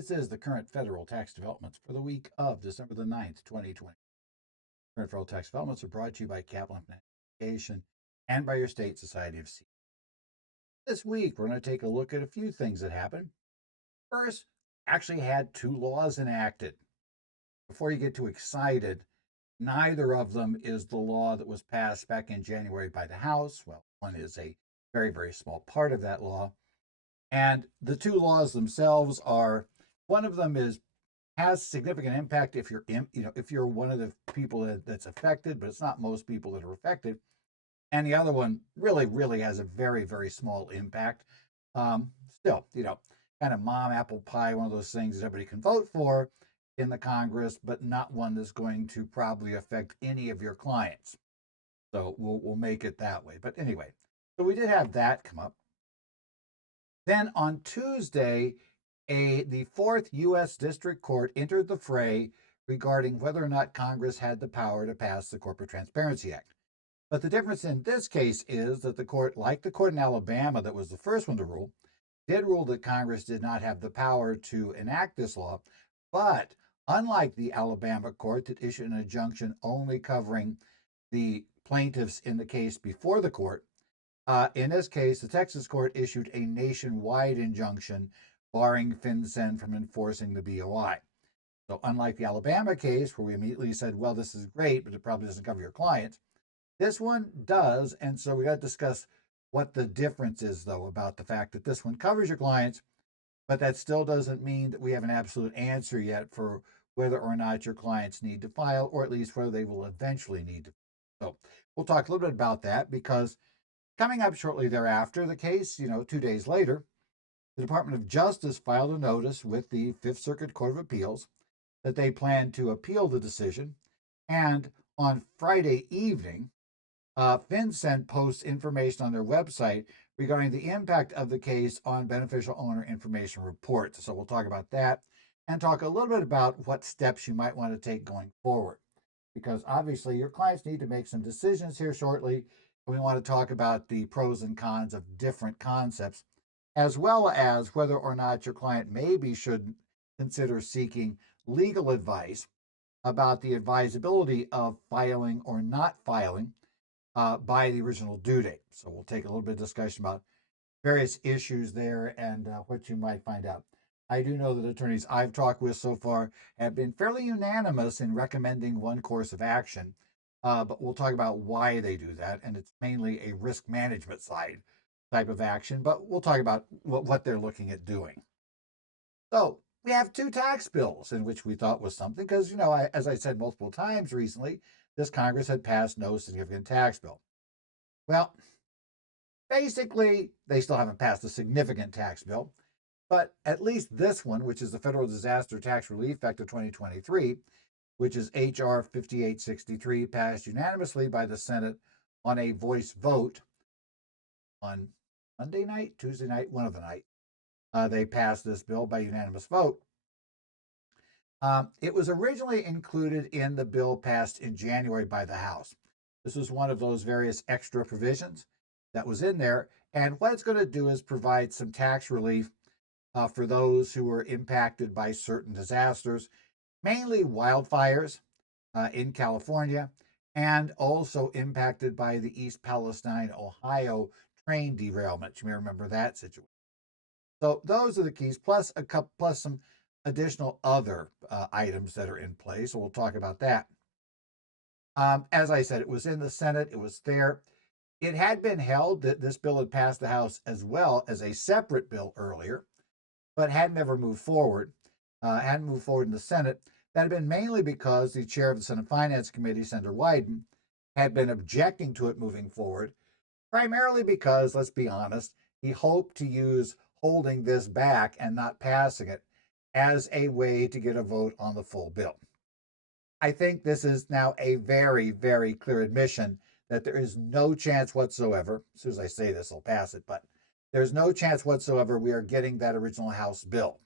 This is the current federal tax developments for the week of December the 9th, 2020. Current federal tax developments are brought to you by Kaplan Education and by your state society of C. This week, we're going to take a look at a few things that happened. First, actually had two laws enacted. Before you get too excited, neither of them is the law that was passed back in January by the House. Well, one is a very, very small part of that law. And the two laws themselves are, one of them has significant impact if you're if you're one of the people that's affected, but it's not most people that are affected. And the other one really has a very, very small impact. Still, kind of mom apple pie, one of those things that everybody can vote for in the Congress, but not one that's going to probably affect any of your clients. So we'll make it that way. But anyway, so we did have that come up. Then on Tuesday, the Fourth U.S. District Court entered the fray regarding whether or not Congress had the power to pass the Corporate Transparency Act. But the difference in this case is that the court, like the court in Alabama that was the first one to rule, did rule that Congress did not have the power to enact this law. But unlike the Alabama court that issued an injunction only covering the plaintiffs in the case before the court, in this case, the Texas court issued a nationwide injunction barring FinCEN from enforcing the BOI. So unlike the Alabama case, where we immediately said, well, this is great, but it probably doesn't cover your clients, this one does. And so we got to discuss what the difference is, though, about the fact that this one covers your clients, but that still doesn't mean that we have an absolute answer yet for whether or not your clients need to file, or at least whether they will eventually need to. So we'll talk a little bit about that, because coming up shortly thereafter, the case, 2 days later, the Department of Justice filed a notice with the Fifth Circuit Court of Appeals that they plan to appeal the decision. And on Friday evening, FinCEN posts information on their website regarding the impact of the case on beneficial owner information reports. So we'll talk about that and talk a little bit about what steps you might want to take going forward, because obviously your clients need to make some decisions here shortly. And we want to talk about the pros and cons of different concepts, as well as whether or not your client maybe should consider seeking legal advice about the advisability of filing or not filing by the original due date. So we'll take a little bit of discussion about various issues there and what you might find out. I do know that attorneys I've talked with so far have been fairly unanimous in recommending one course of action, but we'll talk about why they do that. And it's mainly a risk management side type of action, but we'll talk about what they're looking at doing. So we have two tax bills in which we thought was something, because, as I said multiple times recently, this Congress had passed no significant tax bill. Well, basically, they still haven't passed a significant tax bill, but at least this one, which is the Federal Disaster Tax Relief Act of 2023, which is H.R. 5863, passed unanimously by the Senate on a voice vote on Monday night, Tuesday night, one of the night. They passed this bill by unanimous vote. It was originally included in the bill passed in January by the House. This was one of those various extra provisions that was in there. And what it's going to do is provide some tax relief for those who were impacted by certain disasters, mainly wildfires in California, and also impacted by the East Palestine, Ohio train derailment. You may remember that situation. So those are the keys, plus some additional other items that are in place. So we'll talk about that. As I said, it was in the Senate. It was there. It had been held that this bill had passed the House as well as a separate bill earlier, but had never moved forward. Hadn't moved forward in the Senate. That had been mainly because the chair of the Senate Finance Committee, Senator Wyden, had been objecting to it moving forward, primarily because, let's be honest, he hoped to use holding this back and not passing it as a way to get a vote on the full bill. I think this is now a very, very clear admission that there is no chance whatsoever, as soon as I say this, I'll pass it, but there's no chance whatsoever we are getting that original House bill,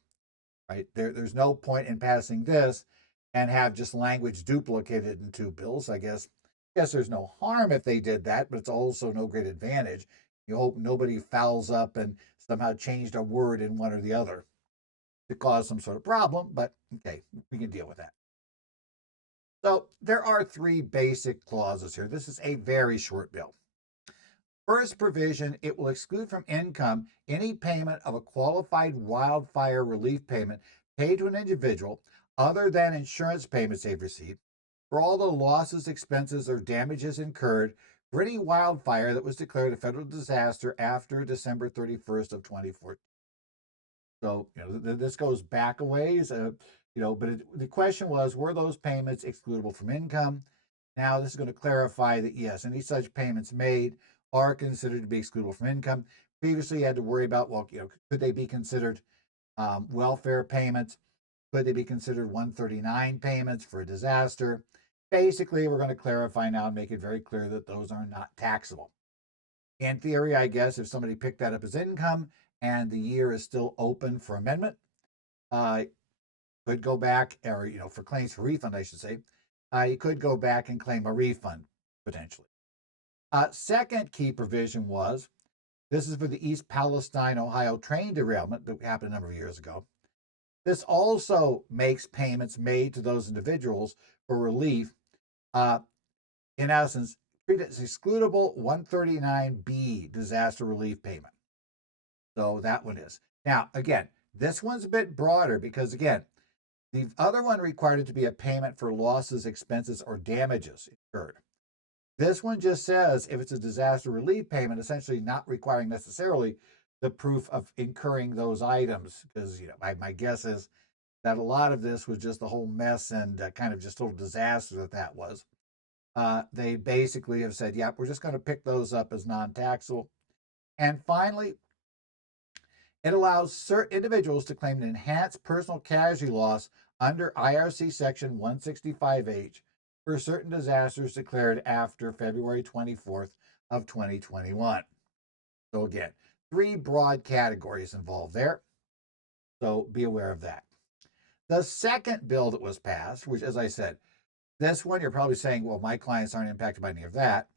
right? There's no point in passing this and have just language duplicated in two bills. I guess there's no harm if they did that, but it's also no great advantage. You hope nobody fouls up and somehow changed a word in one or the other. to cause some sort of problem, but okay, we can deal with that. So there are three basic clauses here. This is a very short bill. First provision, it will exclude from income any payment of a qualified wildfire relief payment paid to an individual other than insurance payments they've received for all the losses, expenses, or damages incurred for any wildfire that was declared a federal disaster after December 31st of 2014. So, this goes back a ways, but the question was, were those payments excludable from income? Now, this is going to clarify that yes, any such payments made are considered to be excludable from income. Previously, you had to worry about, well, could they be considered welfare payments? Could they be considered 139 payments for a disaster? Basically, we're going to clarify now and make it very clear that those are not taxable. In theory, I guess if somebody picked that up as income and the year is still open for amendment, uh, could go back, or for claims for refund, I should say, you could go back and claim a refund potentially. Second key provision was this is for the East Palestine, Ohio train derailment that happened a number of years ago. This also makes payments made to those individuals for relief, in essence, treated as excludable 139B disaster relief payment. So that one is. Now, again, this one's a bit broader because, again, the other one required it to be a payment for losses, expenses, or damages incurred. This one just says if it's a disaster relief payment, essentially not requiring necessarily the proof of incurring those items. Because, my guess is that a lot of this was just the whole mess and kind of just total disaster that was. They basically have said, yeah, we're just going to pick those up as non-taxable. And finally, it allows certain individuals to claim an enhanced personal casualty loss under IRC Section 165H for certain disasters declared after February 24th of 2021. So again, three broad categories involved there. So be aware of that. The second bill that was passed, which, as I said, this one you're probably saying, well, my clients aren't impacted by any of that,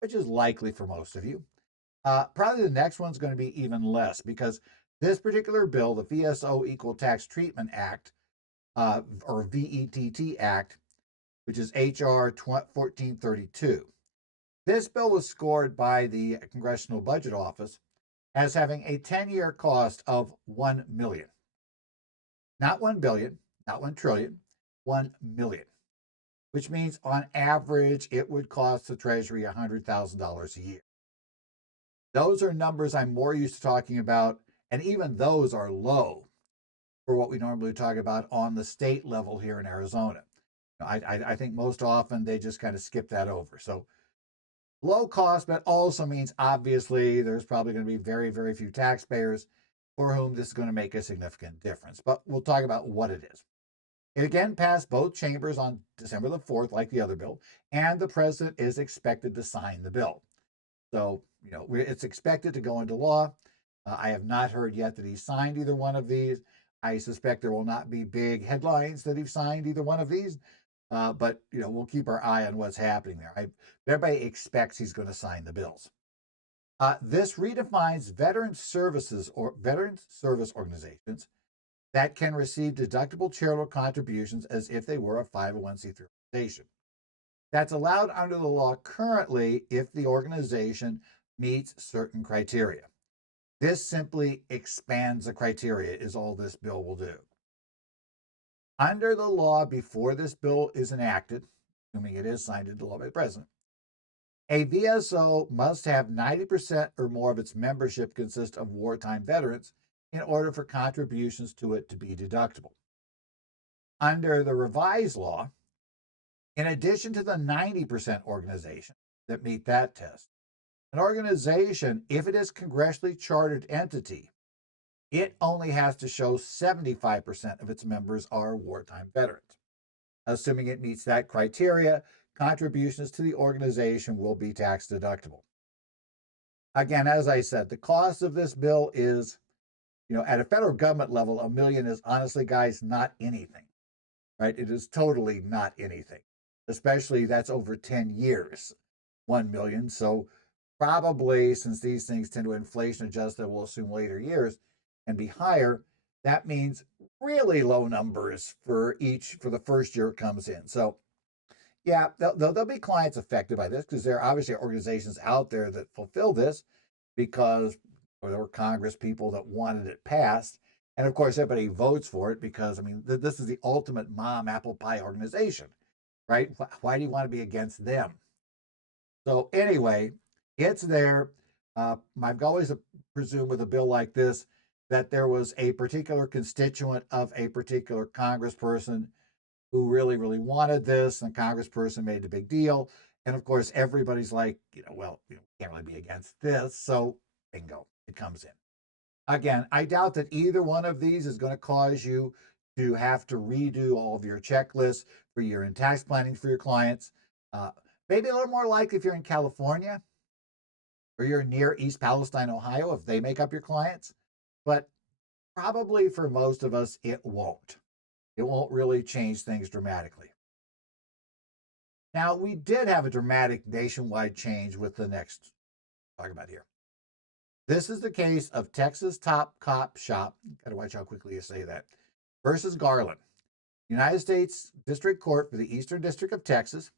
which is likely for most of you. Probably the next one's going to be even less because this particular bill, the VSO Equal Tax Treatment Act, or VETT Act, which is HR 1432. This bill was scored by the Congressional Budget Office as having a 10-year cost of $1 million. Not 1 billion, not 1 trillion, 1 million, which means on average it would cost the Treasury $100,000 a year. Those are numbers I'm more used to talking about, and even those are low for what we normally talk about on the state level here in Arizona. I think most often they just kind of skip that over. So low cost, but also means obviously there's probably going to be very, very few taxpayers for whom this is going to make a significant difference. But we'll talk about what it is. It again passed both chambers on December the 4th, like the other bill, and the president is expected to sign the bill. So, it's expected to go into law. I have not heard yet that he signed either one of these. I suspect there will not be big headlines that he signed either one of these. But, we'll keep our eye on what's happening there. Everybody expects he's going to sign the bills. This redefines veteran services or veteran service organizations that can receive deductible charitable contributions as if they were a 501c3 organization. That's allowed under the law currently if the organization meets certain criteria. This simply expands the criteria, is all this bill will do. Under the law before this bill is enacted, assuming it is signed into law by the president, a VSO must have 90% or more of its membership consist of wartime veterans in order for contributions to it to be deductible. Under the revised law, in addition to the 90% organization that meet that test, an organization, if it is congressionally chartered entity, it only has to show 75% of its members are wartime veterans. Assuming it meets that criteria, contributions to the organization will be tax deductible. Again, as I said, the cost of this bill is, at a federal government level, $1 million is honestly, guys, not anything, right? It is totally not anything, especially that's over 10 years, 1 million. So probably since these things tend to inflation adjust that we'll assume later years and be higher, that means really low numbers for the first year it comes in. So yeah, there'll be clients affected by this because there are obviously organizations out there that fulfill this because there were Congress people that wanted it passed. And of course, everybody votes for it because, I mean, this is the ultimate mom apple pie organization, right? Why do you want to be against them? So, anyway, it's there. I've always presumed with a bill like this that there was a particular constituent of a particular congressperson who really, really wanted this, and the congressperson made a big deal. And of course, everybody's like, well, can't really be against this. So, bingo, it comes in. Again, I doubt that either one of these is going to cause you to have to redo all of your checklists for year end tax planning for your clients. Uh, Maybe a little more likely if you're in California or you're near East Palestine, Ohio, if they make up your clients. But probably for most of us, it won't. It won't really change things dramatically. Now, we did have a dramatic nationwide change with the next talk about here. This is the case of Texas Top Cop Shop. Got to watch how quickly you say that. Versus Garland. United States District Court for the Eastern District of Texas.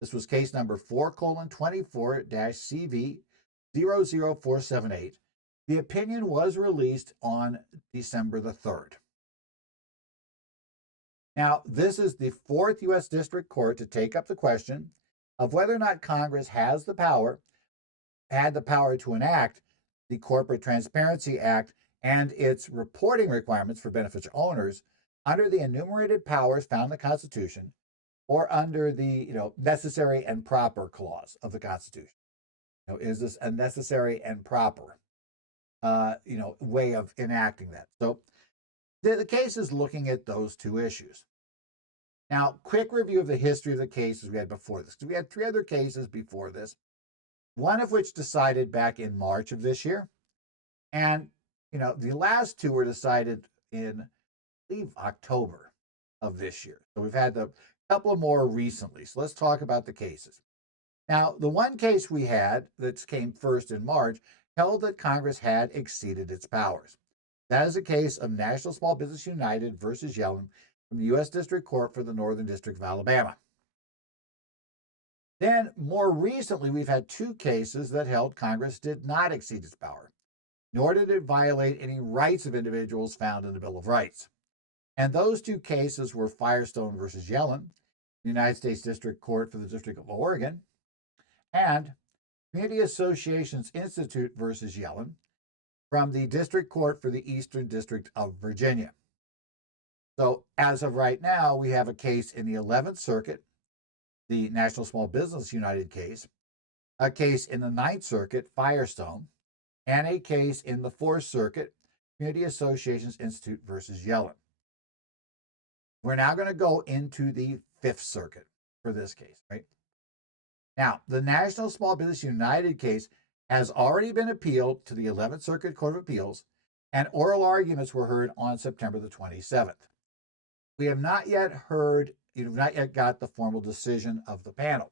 This was case number 4:24-CV00478. The opinion was released on December the 3rd. Now, this is the fourth U.S. District Court to take up the question of whether or not Congress had the power to enact the Corporate Transparency Act and its reporting requirements for beneficial owners under the enumerated powers found in the Constitution or under the necessary and proper clause of the Constitution. Is this a necessary and proper way of enacting that? So the case is looking at those two issues. Now, quick review of the history of the cases we had before this. We had three other cases before this, one of which decided back in March of this year. And, the last two were decided in, I believe, October of this year. So we've had a couple more recently. So let's talk about the cases. Now, the one case we had that came first in March held that Congress had exceeded its powers. That is a case of National Small Business United versus Yellen from the U.S. District Court for the Northern District of Alabama. Then, more recently, we've had two cases that held Congress did not exceed its power, nor did it violate any rights of individuals found in the Bill of Rights. And those two cases were Firestone versus Yellen, the United States District Court for the District of Oregon, and Community Associations Institute versus Yellen from the District Court for the Eastern District of Virginia. So as of right now, we have a case in the 11th Circuit, the National Small Business United case, a case in the 9th Circuit, Firestone, and a case in the 4th Circuit, Community Associations Institute versus Yellen. We're now going to go into the 5th Circuit for this case, right? Now, the National Small Business United case has already been appealed to the 11th Circuit Court of Appeals, and oral arguments were heard on September the 27th. We have not yet got the formal decision of the panel.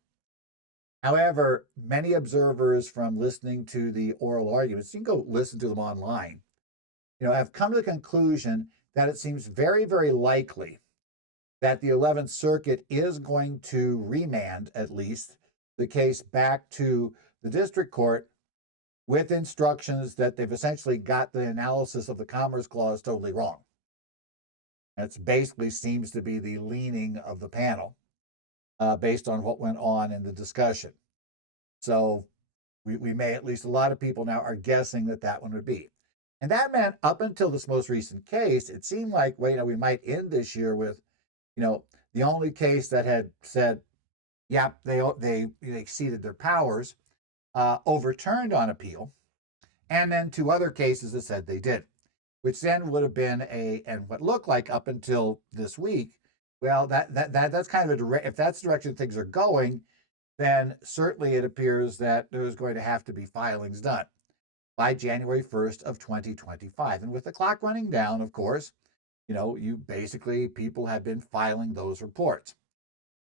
However, many observers from listening to the oral arguments, you can go listen to them online, have come to the conclusion that it seems very, very likely that the 11th Circuit is going to remand, at least, the case back to the district court with instructions that they've essentially got the analysis of the Commerce Clause totally wrong. That basically seems to be the leaning of the panel based on what went on in the discussion. So we may, at least a lot of people now are guessing that one would be. And that meant up until this most recent case, it seemed like, well, we might end this year with, the only case that had said, yeah, they exceeded their powers, overturned on appeal, and then two other cases that said they did, which then would have been and what looked like up until this week, well, that's kind of if that's the direction things are going, then certainly it appears that there's going to have to be filings done by January 1st of 2025. And with the clock running down, of course, people have been filing those reports.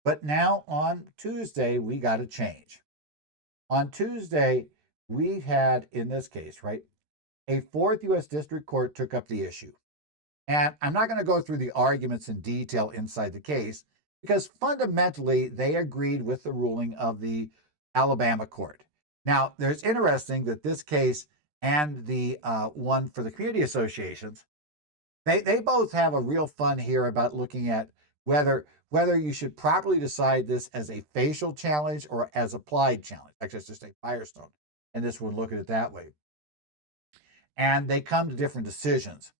But now on Tuesday, we got a change. On Tuesday, we had, in this case, right, a fourth U.S. District Court took up the issue. And I'm not going to go through the arguments in detail inside the case because fundamentally they agreed with the ruling of the Alabama court. Now, there's interesting that this case and the one for the community associations, they both have a real fun here about looking at whether you should properly decide this as a facial challenge or as applied challenge. Actually, it's just a Firestone, and this would look at it that way. And they come to different decisions.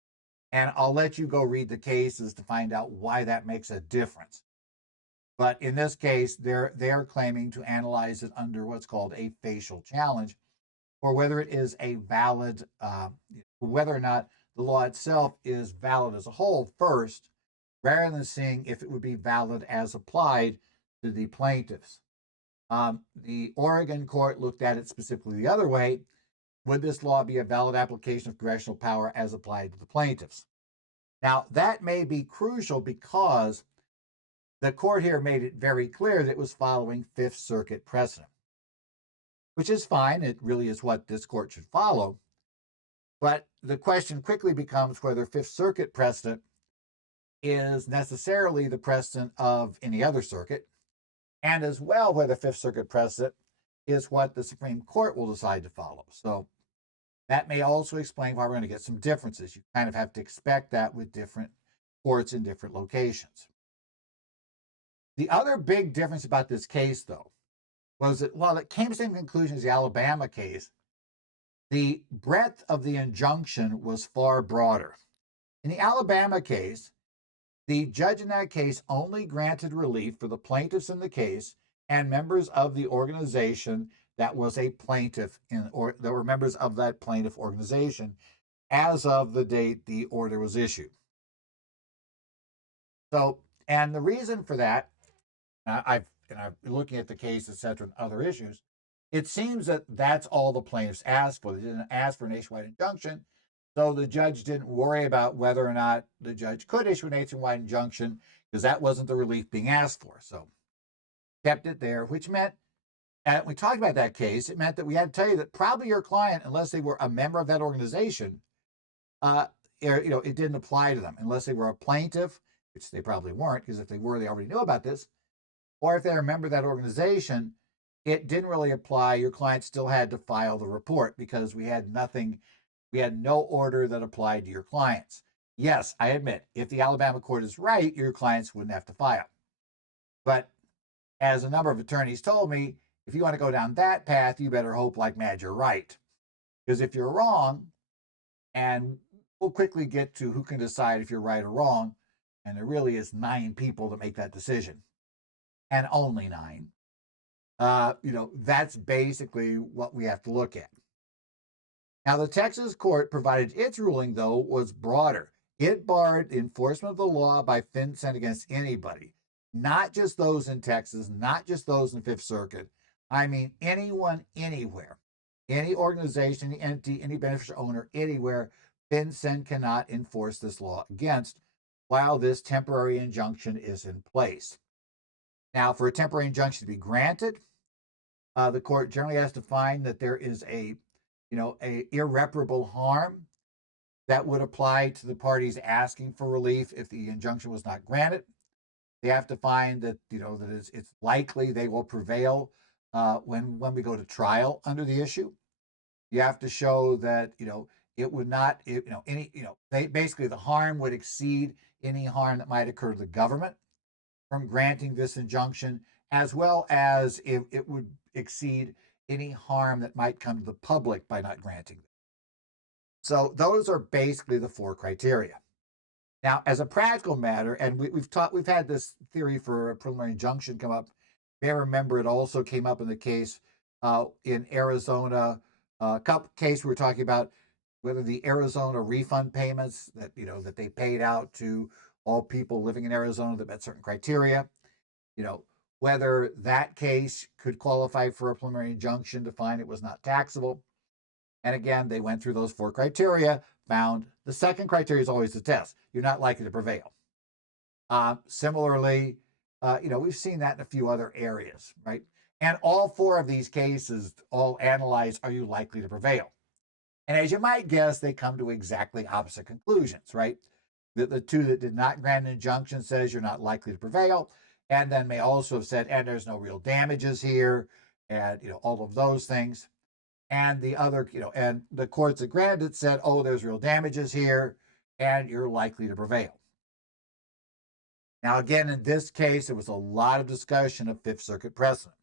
And I'll let you go read the cases to find out why that makes a difference. But in this case, they're claiming to analyze it under what's called a facial challenge, or whether it is a valid, whether or not the law itself is valid as a whole first, rather than seeing if it would be valid as applied to the plaintiffs. The Oregon court looked at it specifically the other way. Would this law be a valid application of congressional power as applied to the plaintiffs? Now, that may be crucial because the court here made it very clear that it was following Fifth Circuit precedent, which is fine. It really is what this court should follow. But the question quickly becomes whether Fifth Circuit precedent is necessarily the precedent of any other circuit, and as well whether Fifth Circuit precedent is what the Supreme Court will decide to follow. So that may also explain why we're going to get some differences. You kind of have to expect that with different courts in different locations. The other big difference about this case, though, was that while it came to the same conclusion as the Alabama case, the breadth of the injunction was far broader. In the Alabama case, the judge in that case only granted relief for the plaintiffs in the case and members of the organization that was a plaintiff or that were members of that plaintiff organization as of the date the order was issued. So, and the reason for that, I've been looking at the case, etc., and other issues. It seems that that's all the plaintiffs asked for. They didn't ask for a nationwide injunction, so the judge didn't worry about whether or not the judge could issue a nationwide injunction because that wasn't the relief being asked for. So kept it there, which meant, and we talked about that case, it meant that we had to tell you that probably your client, unless they were a member of that organization, it didn't apply to them unless they were a plaintiff, which they probably weren't, because if they were, they already knew about this. Or if they're a member of that organization, it didn't really apply. Your client still had to file the report because we had no order that applied to your clients. Yes, I admit, if the Alabama court is right, your clients wouldn't have to file. But as a number of attorneys told me, if you want to go down that path, you better hope like mad you're right. Because if you're wrong, and we'll quickly get to who can decide if you're right or wrong, and there really is 9 people that make that decision, and only 9. That's basically what we have to look at. Now, the Texas court provided its ruling, though, was broader. It barred enforcement of the law by FinCEN against anybody, not just those in Texas, not just those in Fifth Circuit. I mean, anyone, anywhere, any organization, any entity, any beneficial owner, anywhere, FinCEN cannot enforce this law against while this temporary injunction is in place. Now, for a temporary injunction to be granted, the court generally has to find that there is a irreparable harm that would apply to the parties asking for relief if the injunction was not granted. They have to find that that it's likely they will prevail when we go to trial under the issue. You have to show that it would not basically the harm would exceed any harm that might occur to the government from granting this injunction, as well as if it would exceed any harm that might come to the public by not granting them. So those are basically the 4 criteria. Now, as a practical matter, and we've had this theory for a preliminary injunction come up. You may remember it also came up in the case in Arizona, case we were talking about whether the Arizona refund payments that that they paid out to all people living in Arizona that met certain criteria, whether that case could qualify for a preliminary injunction to find it was not taxable. And again, they went through those 4 criteria, found the second criteria is always the test. You're not likely to prevail. Similarly, we've seen that in a few other areas, right? And all 4 of these cases all analyze, are you likely to prevail? And as you might guess, they come to exactly opposite conclusions, right? The two that did not grant an injunction says you're not likely to prevail, and then may also have said, and there's no real damages here, and all of those things. And the other, and the courts that granted said, oh, there's real damages here, and you're likely to prevail. Now, again, in this case, there was a lot of discussion of Fifth Circuit precedent.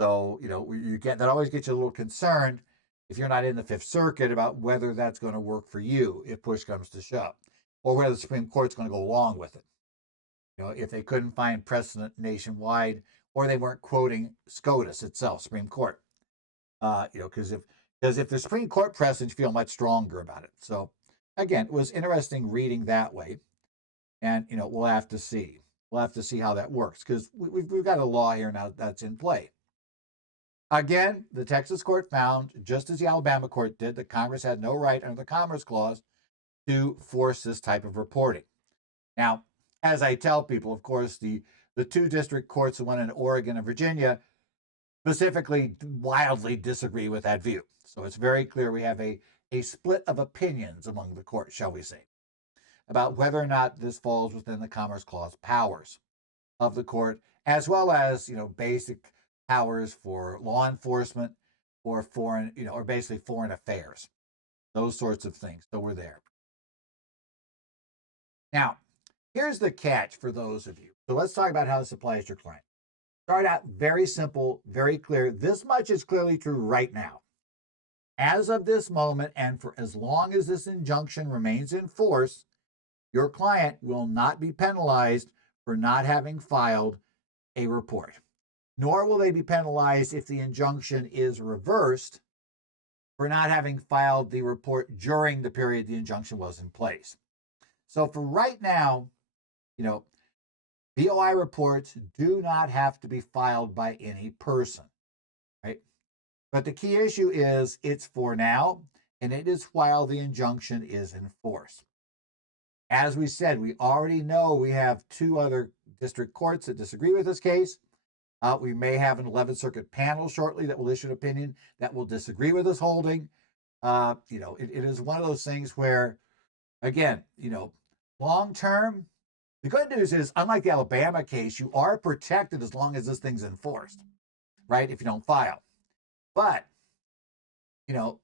So, that always gets you a little concerned if you're not in the Fifth Circuit about whether that's going to work for you if push comes to shove, or whether the Supreme Court's going to go along with it. If they couldn't find precedent nationwide, or they weren't quoting SCOTUS itself, Supreme Court. Because if the Supreme Court precedents, you feel much stronger about it. So, again, it was interesting reading that way, and we'll have to see. We'll have to see how that works because we've got a law here now that's in play. Again, the Texas court found, just as the Alabama court did, that Congress had no right under the Commerce Clause to force this type of reporting. Now, as I tell people, of course, the two district courts, the one in Oregon and Virginia, specifically wildly disagree with that view. So it's very clear we have a split of opinions among the courts, shall we say, about whether or not this falls within the Commerce Clause powers of the court, as well as, basic powers for law enforcement or foreign, or basically foreign affairs, those sorts of things. So we're there. Now, here's the catch for those of you. So let's talk about how this applies to your client. Start out very simple, very clear. This much is clearly true right now. As of this moment, and for as long as this injunction remains in force, your client will not be penalized for not having filed a report, nor will they be penalized if the injunction is reversed for not having filed the report during the period the injunction was in place. So for right now, BOI reports do not have to be filed by any person, right? But the key issue is it's for now, and it is while the injunction is in force. As we said, we already know we have two other district courts that disagree with this case. We may have an 11th Circuit panel shortly that will issue an opinion that will disagree with this holding. It is one of those things where, again, long term, the good news is, unlike the Alabama case, you are protected as long as this thing's enforced, right? If you don't file. But,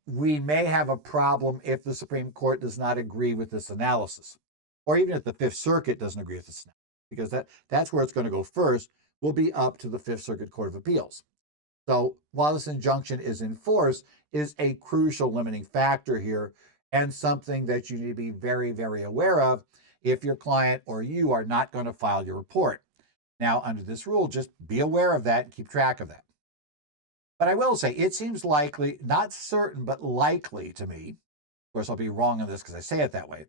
we may have a problem if the Supreme Court does not agree with this analysis, or even if the Fifth Circuit doesn't agree with this analysis, because that's where it's going to go first, will be up to the Fifth Circuit Court of Appeals. So while this injunction is in force, is a crucial limiting factor here, and something that you need to be very, very aware of if your client or you are not going to file your report. Now, under this rule, just be aware of that and keep track of that. But I will say, it seems likely, not certain, but likely to me. Of course, I'll be wrong on this because I say it that way.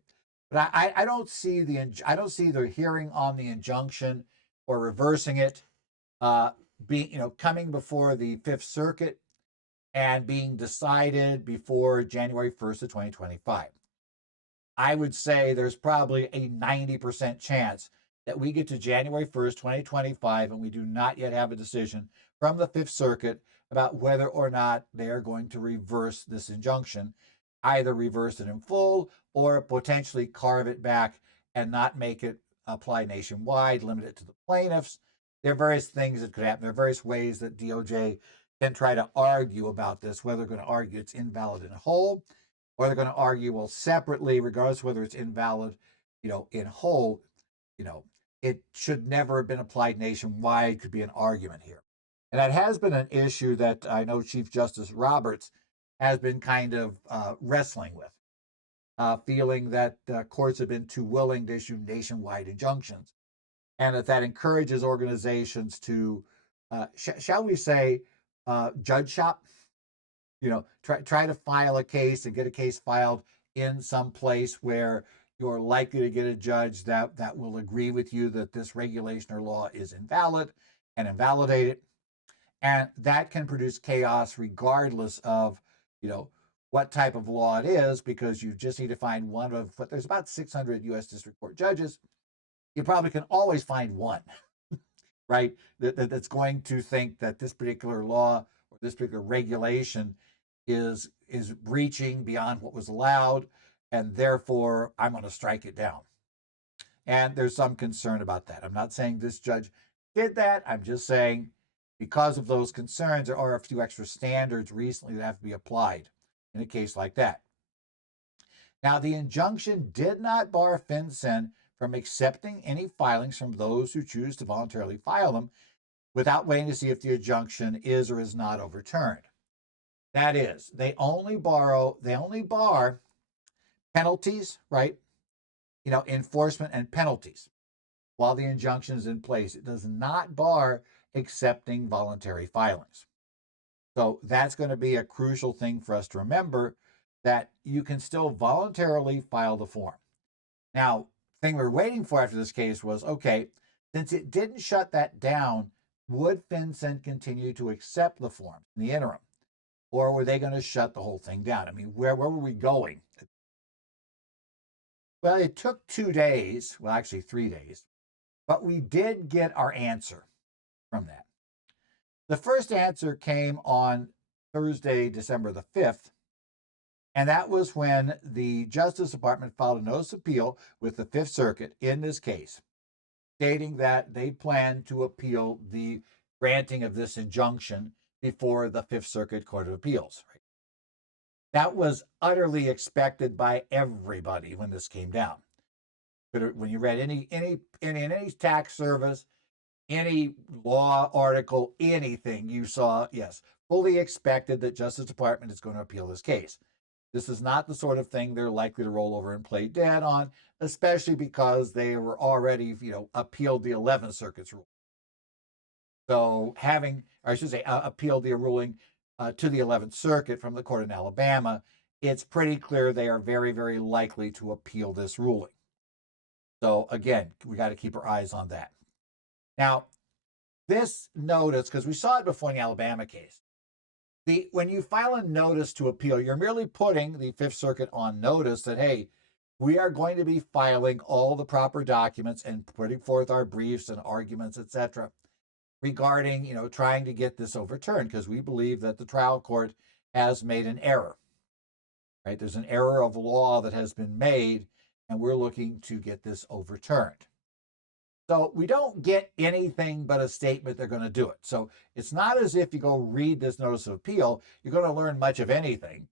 But I don't see the hearing on the injunction or reversing it coming before the Fifth Circuit and being decided before January 1st of 2025. I would say there's probably a 90% chance that we get to January 1st, 2025, and we do not yet have a decision from the Fifth Circuit about whether or not they are going to reverse this injunction, either reverse it in full or potentially carve it back and not make it apply nationwide, limit it to the plaintiffs. There are various things that could happen. There are various ways that DOJ can try to argue about this, whether they're going to argue it's invalid in whole, or they're going to argue, well, separately, regardless of whether it's invalid, in whole, it should never have been applied nationwide, could be an argument here. And that has been an issue that I know Chief Justice Roberts has been kind of wrestling with, feeling that courts have been too willing to issue nationwide injunctions, and that encourages organizations to, shall we say, judge shop. Try to file a case and get a case filed in some place where you're likely to get a judge that will agree with you that this regulation or law is invalid and invalidate it. And that can produce chaos regardless of, what type of law it is, because you just need to find one of, but there's about 600 U.S. District Court judges. You probably can always find one, right, that's going to think that this particular law or this particular regulation is breaching beyond what was allowed, and therefore I'm going to strike it down. And there's some concern about that. I'm not saying this judge did that. I'm just saying because of those concerns, there are a few extra standards recently that have to be applied in a case like that. Now, the injunction did not bar FinCEN from accepting any filings from those who choose to voluntarily file them without waiting to see if the injunction is or is not overturned. That is, they only bar penalties, right? Enforcement and penalties while the injunction is in place. It does not bar accepting voluntary filings. So that's going to be a crucial thing for us to remember, that you can still voluntarily file the form. Now, the thing we were waiting for after this case was, okay, since it didn't shut that down, would FinCEN continue to accept the form in the interim? Or were they going to shut the whole thing down? I mean, where were we going? Well, it took 2 days, well, actually 3 days, but we did get our answer from that. The first answer came on Thursday, December the 5th, and that was when the Justice Department filed a notice of appeal with the Fifth Circuit in this case, stating that they plan to appeal the granting of this injunction before the Fifth Circuit Court of Appeals. Right? That was utterly expected by everybody when this came down. When you read any tax service, any law article, anything you saw, yes, fully expected that Justice Department is going to appeal this case. This is not the sort of thing they're likely to roll over and play dead on, especially because they were already, appealed the 11th Circuit's ruling. So appealed the ruling to the 11th Circuit from the court in Alabama, it's pretty clear they are very, very likely to appeal this ruling. So again, we got to keep our eyes on that. Now, this notice, because we saw it before in the Alabama case, when you file a notice to appeal, you're merely putting the Fifth Circuit on notice that, hey, we are going to be filing all the proper documents and putting forth our briefs and arguments, etc., regarding, trying to get this overturned, because we believe that the trial court has made an error. Right? There's an error of law that has been made, and we're looking to get this overturned. So we don't get anything but a statement they're going to do it. So it's not as if you go read this notice of appeal, you're going to learn much of anything,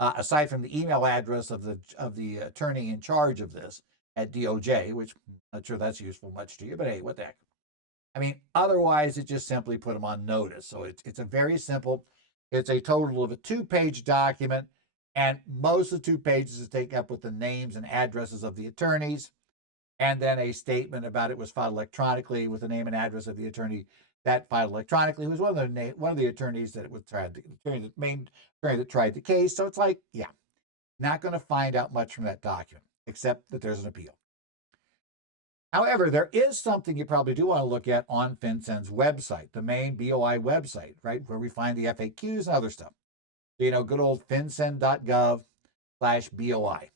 aside from the email address of the attorney in charge of this at DOJ, which I'm not sure that's useful much to you, but hey, what the heck. I mean, otherwise, it just simply put them on notice. So it's a very simple, it's a total of a 2-page document, and most of the 2 pages is taken up with the names and addresses of the attorneys, and then a statement about it was filed electronically with the name and address of the attorney that filed electronically, who was one of the attorneys that tried the case. So it's like, yeah, not going to find out much from that document, except that there's an appeal. However, there is something you probably do want to look at on FinCEN's website, the main BOI website, right, where we find the FAQs and other stuff. So, good old fincen.gov/BOI.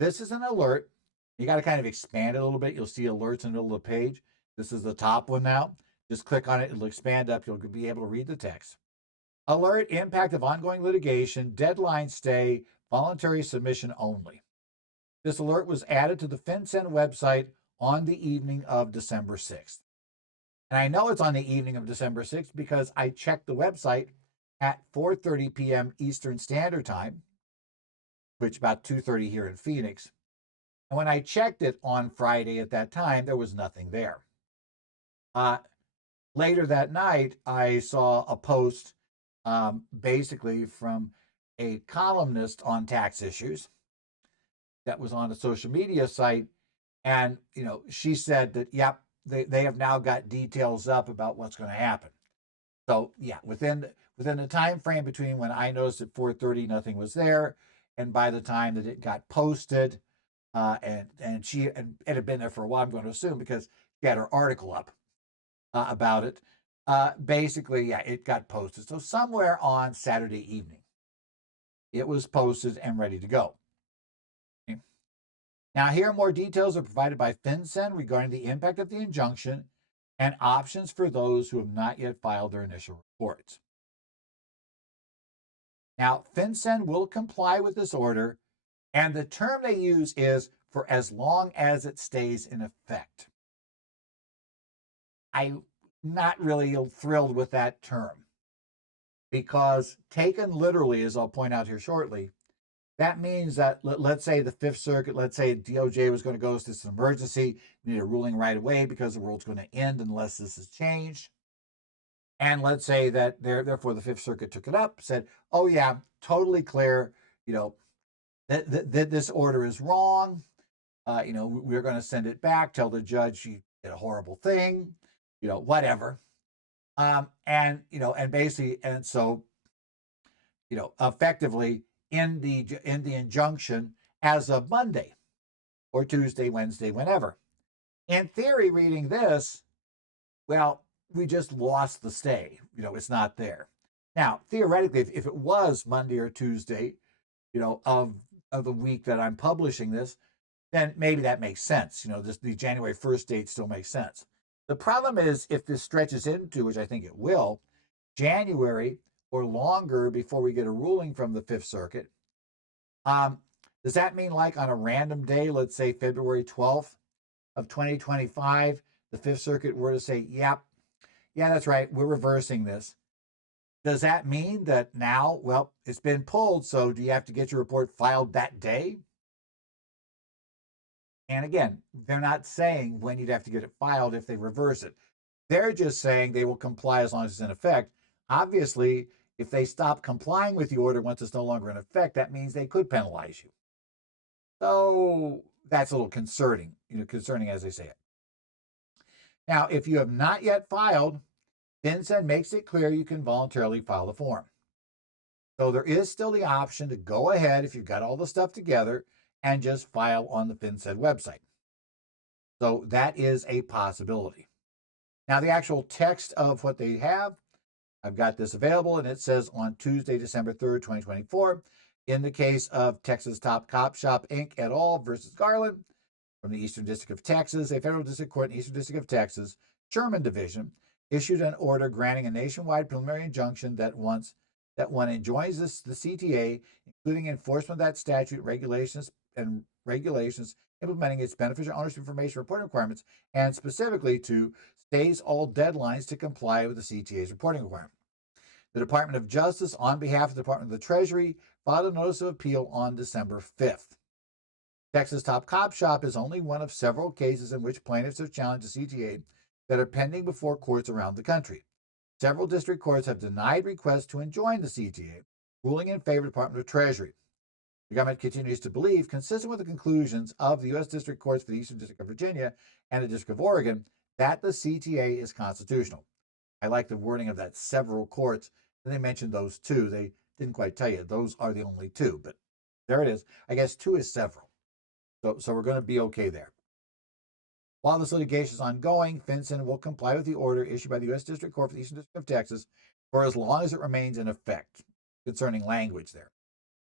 This is an alert. You got to kind of expand it a little bit. You'll see alerts in the middle of the page. This is the top one now. Just click on it. It'll expand up. You'll be able to read the text. Alert: impact of ongoing litigation, deadline stay, voluntary submission only. This alert was added to the FinCEN website on the evening of December 6th. And I know it's on the evening of December 6th because I checked the website at 4:30 p.m. Eastern Standard Time, which is about 2:30 here in Phoenix. And when I checked it on Friday at that time, there was nothing there. Later that night, I saw a post basically from a columnist on tax issues that was on a social media site. And, she said that, yep, they have now got details up about what's going to happen. So, yeah, within the time frame between when I noticed at 4:30 nothing was there, and by the time that it got posted, and it had been there for a while, I'm going to assume, because she had her article up about it. Basically, yeah, it got posted. So somewhere on Saturday evening, it was posted and ready to go. Okay. Now, here more details are provided by FinCEN regarding the impact of the injunction and options for those who have not yet filed their initial reports. Now, FinCEN will comply with this order, and the term they use is for as long as it stays in effect. I'm not really thrilled with that term because, taken literally, as I'll point out here shortly, that means that let's say the Fifth Circuit, let's say DOJ was going to go to this emergency, need a ruling right away because the world's going to end unless this is changed. And let's say that therefore the Fifth Circuit took it up, said, "Oh yeah, totally clear. That this order is wrong. We're going to send it back. Tell the judge you did a horrible thing. Whatever." And basically, and so effectively in the injunction as of Monday or Tuesday, Wednesday, whenever. In theory, reading this, well, we just lost the stay. It's not there. Now, theoretically, if it was Monday or Tuesday, of the week that I'm publishing this, then maybe that makes sense. The January 1st date still makes sense. The problem is if this stretches into, which I think it will, January or longer before we get a ruling from the Fifth Circuit, does that mean like on a random day, let's say February 12th of 2025, the Fifth Circuit were to say, yep, yeah, that's right, we're reversing this. Does that mean that now, well, it's been pulled, so do you have to get your report filed that day? And again, they're not saying when you'd have to get it filed if they reverse it. They're just saying they will comply as long as it's in effect. Obviously, if they stop complying with the order once it's no longer in effect, that means they could penalize you. So that's a little concerning, concerning as they say it. Now, if you have not yet filed, FinCEN makes it clear you can voluntarily file the form. So there is still the option to go ahead if you've got all the stuff together and just file on the FinCEN website. So that is a possibility. Now, the actual text of what they have, I've got this available, and it says on Tuesday, December 3rd, 2024, in the case of Texas Top Cop Shop, Inc. et al. Versus Garland, from the Eastern District of Texas, a federal district court in the Eastern District of Texas, Sherman Division, issued an order granting a nationwide preliminary injunction that one enjoins the CTA, including enforcement of that statute, regulations implementing its beneficial ownership information reporting requirements, and specifically to stays all deadlines to comply with the CTA's reporting requirement. The Department of Justice, on behalf of the Department of the Treasury, filed a notice of appeal on December 5th. Texas Top Cop Shop is only one of several cases in which plaintiffs have challenged the CTA that are pending before courts around the country. Several district courts have denied requests to enjoin the CTA, ruling in favor of the Department of Treasury. The government continues to believe, consistent with the conclusions of the U.S. District Courts for the Eastern District of Virginia and the District of Oregon, that the CTA is constitutional. I like the wording of that, several courts. And they mentioned those two. They didn't quite tell you. Those are the only two, but there it is. I guess two is several. So we're going to be okay there. While this litigation is ongoing, FinCEN will comply with the order issued by the U.S. District Court for the Eastern District of Texas for as long as it remains in effect, concerning language there.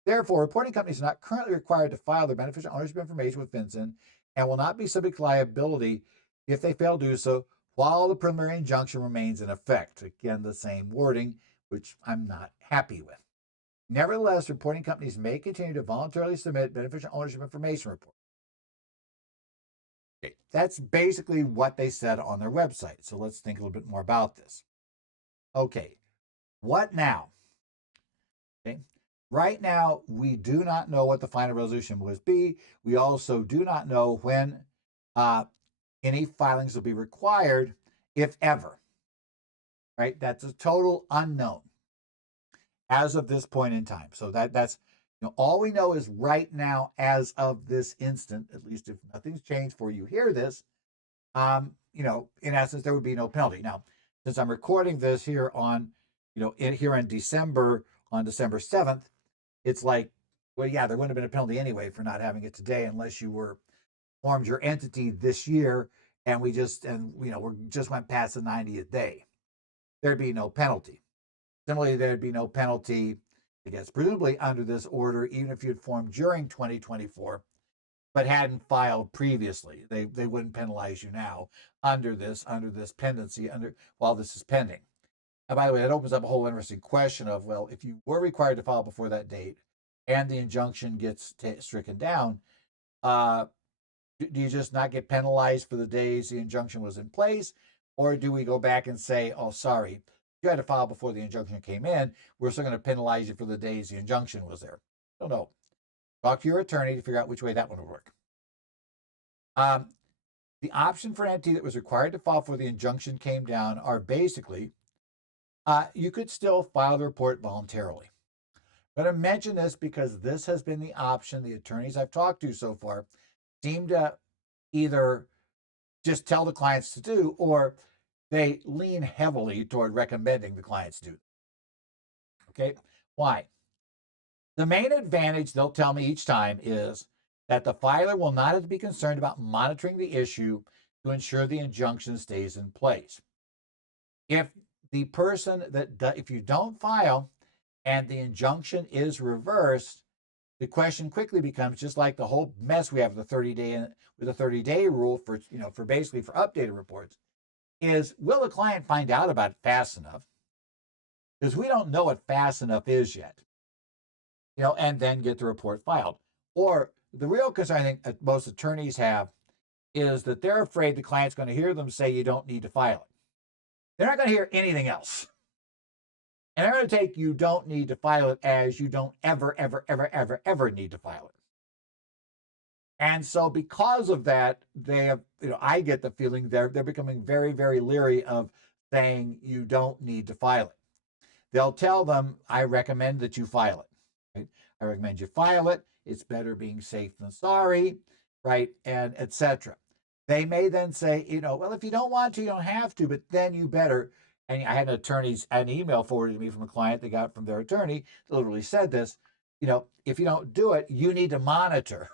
Therefore, reporting companies are not currently required to file their beneficial ownership information with FinCEN and will not be subject to liability if they fail to do so while the preliminary injunction remains in effect. Again, the same wording, which I'm not happy with. Nevertheless, reporting companies may continue to voluntarily submit beneficial ownership information reports. Okay, that's basically what they said on their website. So let's think a little bit more about this. Okay, what now? Okay. Right now, we do not know what the final resolution will be. We also do not know when any filings will be required, if ever. Right? That's a total unknown as of this point in time. So that's all we know is right now, as of this instant, at least if nothing's changed for you hear this, in essence, there would be no penalty. Now, since I'm recording this here on, here in December, on December 7th, it's like, well, yeah, there wouldn't have been a penalty anyway for not having it today, unless you were formed your entity this year and we just went past the 90th day. There'd be no penalty. Similarly, there'd be no penalty, I guess, presumably under this order, even if you'd formed during 2024, but hadn't filed previously. They wouldn't penalize you now under this pendency, while this is pending. And by the way, that opens up a whole interesting question of, well, if you were required to file before that date and the injunction gets stricken down, Do you just not get penalized for the days the injunction was in place? Or do we go back and say, oh, sorry, you had to file before the injunction came in. We're still going to penalize you for the days the injunction was there. Don't know. Talk to your attorney to figure out which way that one would work. The option for an entity that was required to file before the injunction came down are basically you could still file the report voluntarily. I'm going to mention this because this has been the option the attorneys I've talked to so far seem to either just tell the clients to do, or they lean heavily toward recommending the clients do. Okay, why? The main advantage they'll tell me each time is that the filer will not have to be concerned about monitoring the issue to ensure the injunction stays in place. If the person if you don't file and the injunction is reversed, the question quickly becomes, just like the whole mess we have with the 30-day rule for basically for updated reports, is will the client find out about it fast enough? Because we don't know what fast enough is yet, and then get the report filed. Or the real concern I think that most attorneys have is that they're afraid the client's going to hear them say you don't need to file it. They're not going to hear anything else. And they're going to take you don't need to file it as you don't ever, ever, ever, ever, ever need to file it. And so because of that, they have, I get the feeling they're becoming very, very leery of saying you don't need to file it. They'll tell them, I recommend that you file it. Right? I recommend you file it. It's better being safe than sorry, right? And etc. They may then say, well, if you don't want to, you don't have to, but then you better. And I had an email forwarded to me from a client they got from their attorney that literally said this, if you don't do it, you need to monitor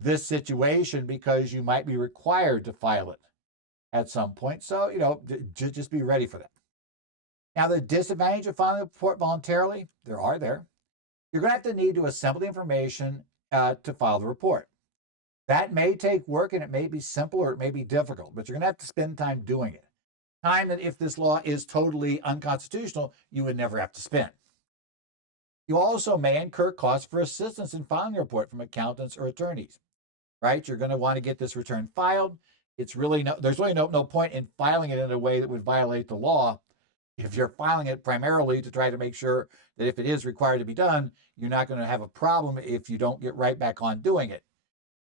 this situation because you might be required to file it at some point. So, just be ready for that. Now, the disadvantage of filing a report voluntarily, there. You're going to have to need to assemble the information to file the report. That may take work and it may be simple or it may be difficult, but you're going to have to spend time doing it. Time that if this law is totally unconstitutional, you would never have to spend. You also may incur costs for assistance in filing a report from accountants or attorneys, right? You're going to want to get this return filed. There's really no point in filing it in a way that would violate the law. If you're filing it primarily to try to make sure that if it is required to be done, you're not going to have a problem if you don't get right back on doing it,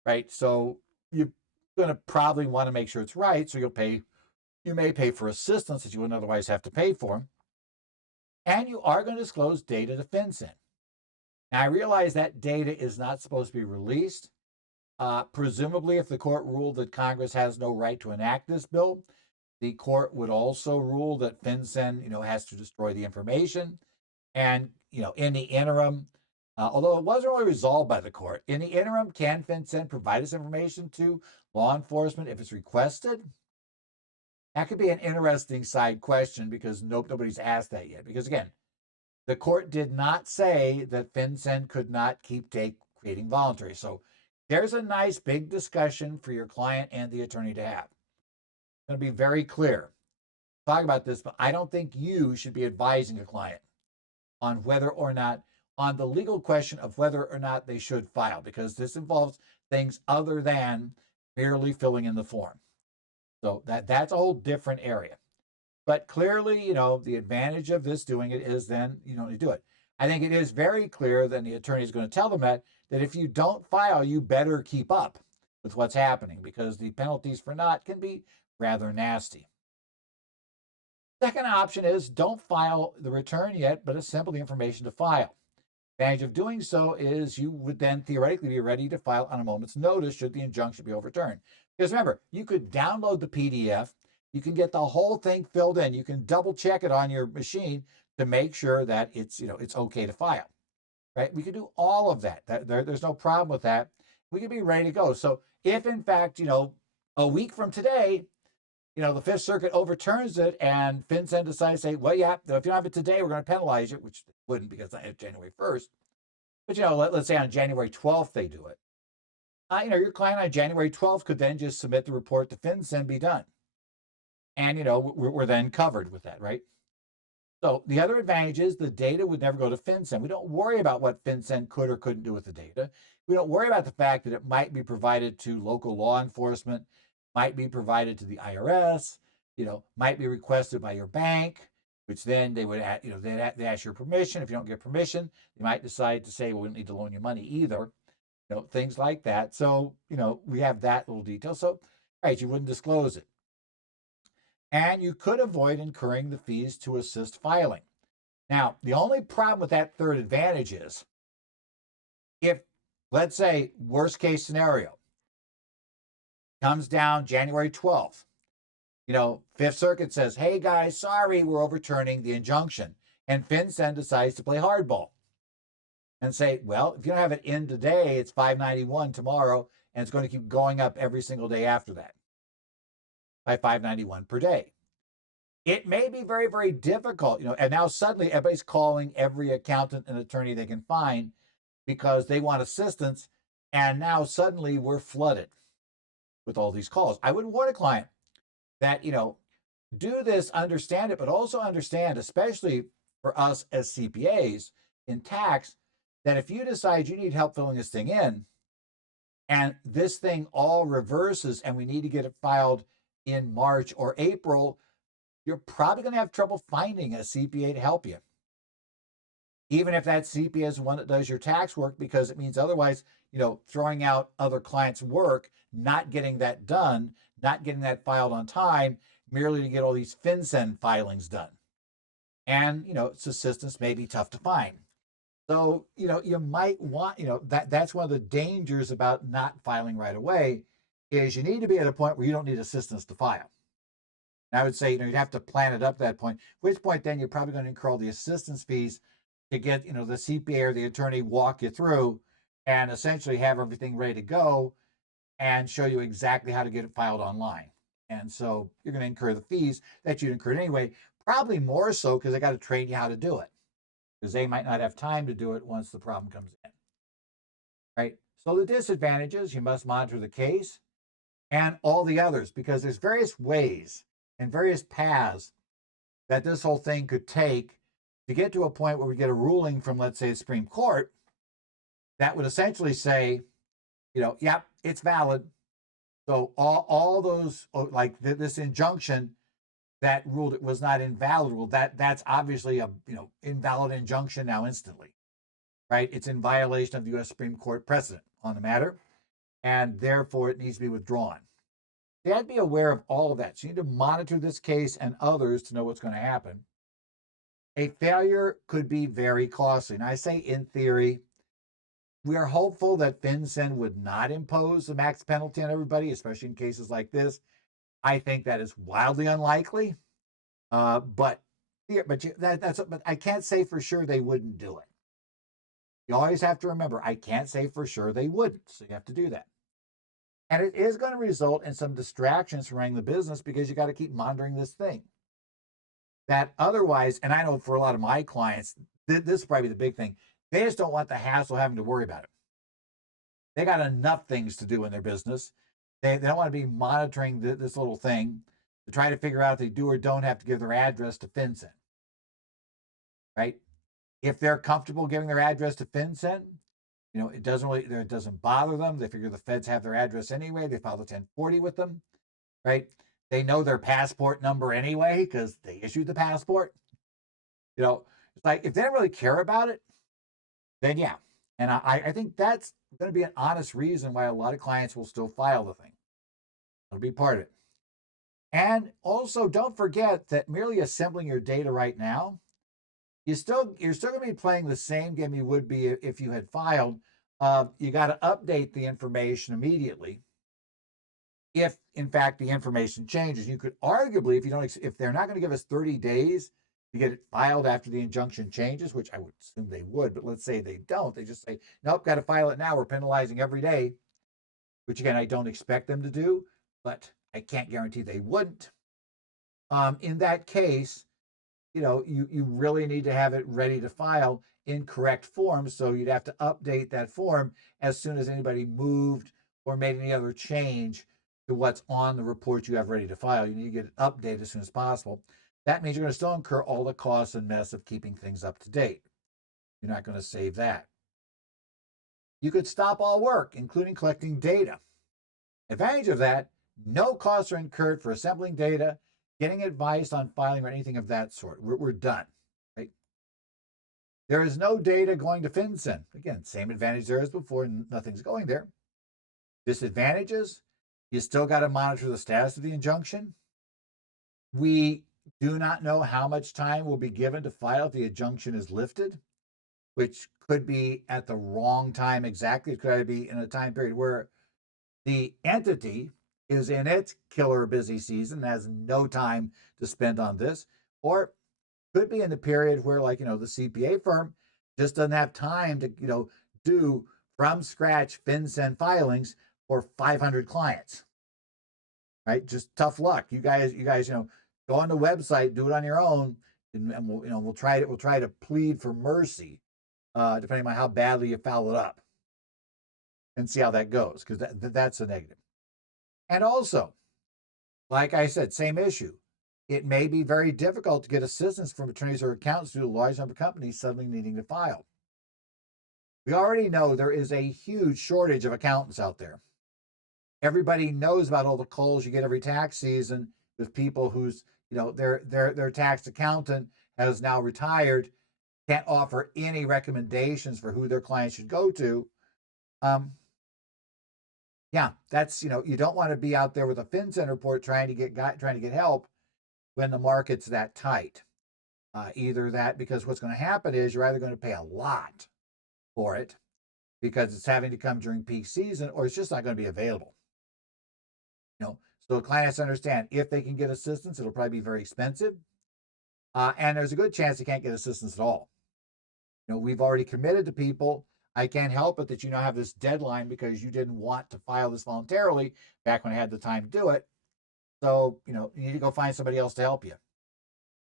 right? So you're going to probably want to make sure it's right. So you may pay for assistance that you wouldn't otherwise have to pay for. And you are going to disclose data to FinCEN. Now, I realize that data is not supposed to be released. Presumably, if the court ruled that Congress has no right to enact this bill, the court would also rule that FinCEN, has to destroy the information. And, in the interim, although it wasn't really resolved by the court, in the interim, can FinCEN provide this information to law enforcement if it's requested? That could be an interesting side question because nobody's asked that yet. Because again, the court did not say that FinCEN could not keep creating voluntary. So there's a nice big discussion for your client and the attorney to have. I'm going to be very clear. Talk about this, but I don't think you should be advising a client on on the legal question of whether or not they should file, because this involves things other than merely filling in the form. So that's a whole different area. But clearly, the advantage of this doing it is then you don't need to do it. I think it is very clear that the attorney is going to tell them that if you don't file, you better keep up with what's happening because the penalties for not can be rather nasty. Second option is don't file the return yet, but assemble the information to file. The advantage of doing so is you would then theoretically be ready to file on a moment's notice should the injunction be overturned. Because remember, you could download the PDF, you can get the whole thing filled in, you can double check it on your machine to make sure that it's okay to file. Right? We can do all of that. There's no problem with that. We can be ready to go. So if in fact, a week from today, the Fifth Circuit overturns it and FinCEN decides to say, well, yeah, if you don't have it today, we're going to penalize you, which they wouldn't because it's January 1st. But, let's say on January 12th they do it. Your client on January 12th could then just submit the report to FinCEN, be done. And, we're then covered with that, right? So the other advantage is the data would never go to FinCEN. We don't worry about what FinCEN could or couldn't do with the data. We don't worry about the fact that it might be provided to local law enforcement, might be provided to the IRS, might be requested by your bank, which then they would, they ask your permission. If you don't get permission, they might decide to say, well, we don't need to loan you money either. Things like that. So, we have that little detail. So, right, you wouldn't disclose it. And you could avoid incurring the fees to assist filing. Now, the only problem with that third advantage is if, let's say, worst case scenario, comes down January 12th, Fifth Circuit says, hey guys, sorry, we're overturning the injunction. And FinCEN decides to play hardball and say, well, if you don't have it in today, it's $591 tomorrow, and it's going to keep going up every single day after that by $591 per day. It may be very, very difficult, and now suddenly everybody's calling every accountant and attorney they can find because they want assistance. And now suddenly we're flooded with all these calls. I would warn a client that, do this, understand it, but also understand, especially for us as CPAs in tax, that if you decide you need help filling this thing in and this thing all reverses and we need to get it filed in March or April, you're probably going to have trouble finding a CPA to help you. Even if that CPA is the one that does your tax work, because it means otherwise, throwing out other clients' work, not getting that done, not getting that filed on time, merely to get all these FinCEN filings done. And, its assistance may be tough to find. So, you might want, that's one of the dangers about not filing right away is you need to be at a point where you don't need assistance to file. And I would say, you'd have to plan it up to that point, at which point then you're probably going to incur all the assistance fees to get, the CPA or the attorney walk you through and essentially have everything ready to go and show you exactly how to get it filed online. And so you're going to incur the fees that you'd incurred anyway, probably more so because they got to train you how to do it because they might not have time to do it once the problem comes in. Right? So the disadvantages, you must monitor the case and all the others because there's various ways and various paths that this whole thing could take to get to a point where we get a ruling from, let's say, the Supreme Court that would essentially say, yep, it's valid. So all those, like this injunction that ruled it was not invalid, well, that's obviously a invalid injunction now instantly, right? It's in violation of the U.S. Supreme Court precedent on the matter, and therefore it needs to be withdrawn. You have to be aware of all of that. So you need to monitor this case and others to know what's going to happen. A failure could be very costly. And I say in theory, we are hopeful that FinCEN would not impose a max penalty on everybody, especially in cases like this. I think that is wildly unlikely. But I can't say for sure they wouldn't do it. You always have to remember, I can't say for sure they wouldn't. So you have to do that. And it is going to result in some distractions from running the business because you got to keep monitoring this thing. That otherwise, and I know for a lot of my clients, this is probably the big thing. They just don't want the hassle of having to worry about it. They got enough things to do in their business. They don't want to be monitoring this little thing to try to figure out if they do or don't have to give their address to FinCEN. Right? If they're comfortable giving their address to FinCEN, it doesn't bother them. They figure the feds have their address anyway. They file the 1040 with them, right? They know their passport number anyway because they issued the passport. It's like if they don't really care about it, then yeah. And I think that's going to be an honest reason why a lot of clients will still file the thing. It'll be part of it. And also, don't forget that merely assembling your data right now, you're still going to be playing the same game you would be if you had filed. You got to update the information immediately. If in fact the information changes, you could arguably, if they're not going to give us 30 days to get it filed after the injunction changes, which I would assume they would, but let's say they don't, they just say, nope, got to file it now. We're penalizing every day, which again, I don't expect them to do, but I can't guarantee they wouldn't. In that case, you really need to have it ready to file in correct form. So you'd have to update that form as soon as anybody moved or made any other change to what's on the report you have ready to file. You need to get it updated as soon as possible. That means you're going to still incur all the costs and mess of keeping things up to date. You're not going to save that. You could stop all work, including collecting data. Advantage of that, no costs are incurred for assembling data, getting advice on filing, or anything of that sort. We're done. Right? There is no data going to FinCEN. Again, same advantage there as before, nothing's going there. Disadvantages, you still got to monitor the status of the injunction. We do not know how much time will be given to file if the injunction is lifted, which could be at the wrong time exactly. It could be in a time period where the entity is in its killer busy season, has no time to spend on this, or could be in the period where, like, the CPA firm just doesn't have time to, do from scratch FinCEN filings for 500 clients, right? Just tough luck. You guys, go on the website, do it on your own, and we'll try to plead for mercy, depending on how badly you foul it up, and see how that goes, because that's a negative. And also, like I said, same issue. It may be very difficult to get assistance from attorneys or accountants due to a large number of companies suddenly needing to file. We already know there is a huge shortage of accountants out there. Everybody knows about all the calls you get every tax season with people whose, their tax accountant has now retired, can't offer any recommendations for who their clients should go to. Yeah, that's, you don't want to be out there with a FinCEN report trying to get help when the market's that tight. Either that, because what's going to happen is you're either going to pay a lot for it because it's having to come during peak season, or it's just not going to be available. So the client has to understand, if they can get assistance, it'll probably be very expensive, and there's a good chance they can't get assistance at all. We've already committed to people. I can't help it that you now have this deadline because you didn't want to file this voluntarily back when I had the time to do it. So, you need to go find somebody else to help you,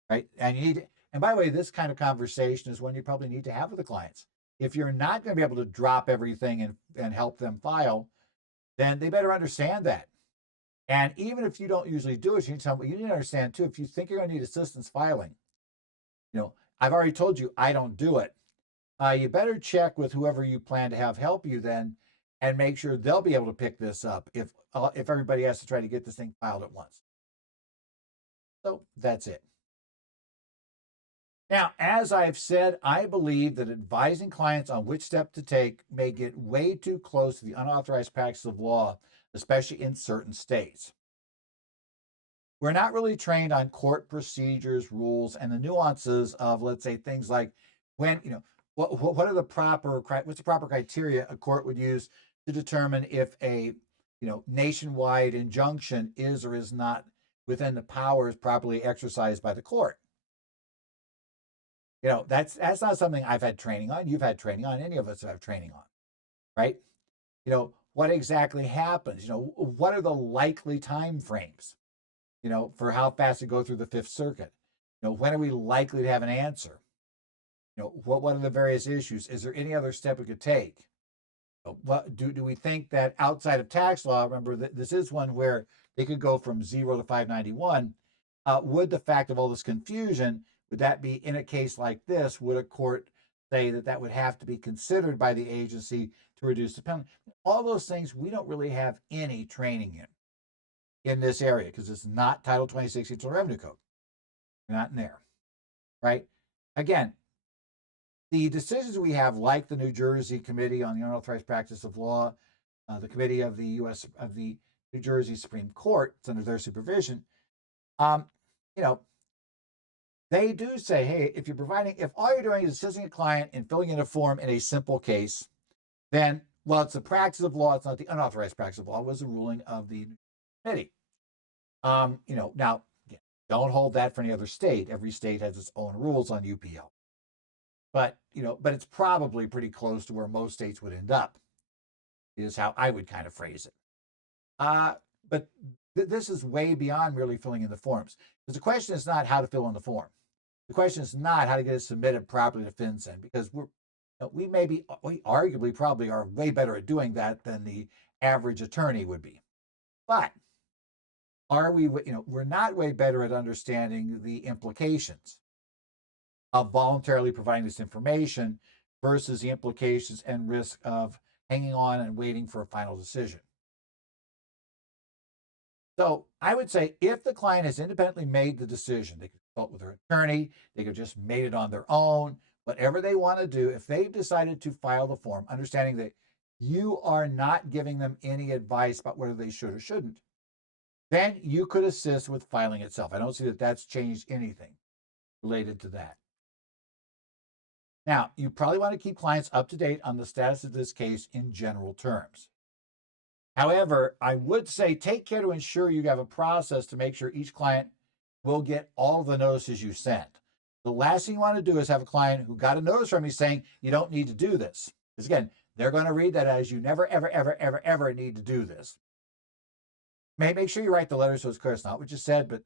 right? And by the way, this kind of conversation is one you probably need to have with the clients. If you're not going to be able to drop everything and help them file, then they better understand that. And even if you don't usually do it, you need to understand too, if you think you're going to need assistance filing, I've already told you I don't do it. You better check with whoever you plan to have help you then, and make sure they'll be able to pick this up if everybody has to try to get this thing filed at once. So that's it. Now, as I've said, I believe that advising clients on which step to take may get way too close to the unauthorized practice of law, especially in certain states. We're not really trained on court procedures, rules, and the nuances of, let's say, things like when, what are the what's the proper criteria a court would use to determine if a, nationwide injunction is or is not within the powers properly exercised by the court. That's not something I've had training on. You've had training on. Any of us have training on, right? What exactly happens? What are the likely time frames? For how fast to go through the Fifth Circuit. When are we likely to have an answer? What are the various issues? Is there any other step we could take? What do we think that outside of tax law? Remember that this is one where they could go from 0 to 591. Would the fact of all this confusion, would that be in a case like this? Would a court say that would have to be considered by the agency to reduce the penalty? All those things we don't really have any training in this area because it's not Title 26 Internal Revenue Code. We're not in there, right? Again, the decisions we have, like the New Jersey Committee on the Unauthorized Practice of Law, the Committee of the New Jersey Supreme Court, it's under their supervision. They do say, hey, if all you're doing is assisting a client in filling in a form in a simple case, then, well, it's the practice of law. It's not the unauthorized practice of law. It was the ruling of the committee. Now, don't hold that for any other state. Every state has its own rules on UPL. But it's probably pretty close to where most states would end up, is how I would kind of phrase it. But this is way beyond really filling in the forms. Because the question is not how to fill in the form. The question is not how to get it submitted properly to FinCEN, because we arguably probably are way better at doing that than the average attorney would be. But are we, we're not way better at understanding the implications of voluntarily providing this information versus the implications and risk of hanging on and waiting for a final decision. So I would say if the client has independently made the decision, they could consult with their attorney, they could just made it on their own, whatever they want to do, if they've decided to file the form, understanding that you are not giving them any advice about whether they should or shouldn't, then you could assist with filing itself. I don't see that that's changed anything related to that. Now, you probably want to keep clients up to date on the status of this case in general terms. However, I would say take care to ensure you have a process to make sure each client will get all the notices you send. The last thing you want to do is have a client who got a notice from you saying you don't need to do this. Because again, they're going to read that as you never, ever, ever, ever, ever need to do this. Make sure you write the letter so it's clear it's not what you said, but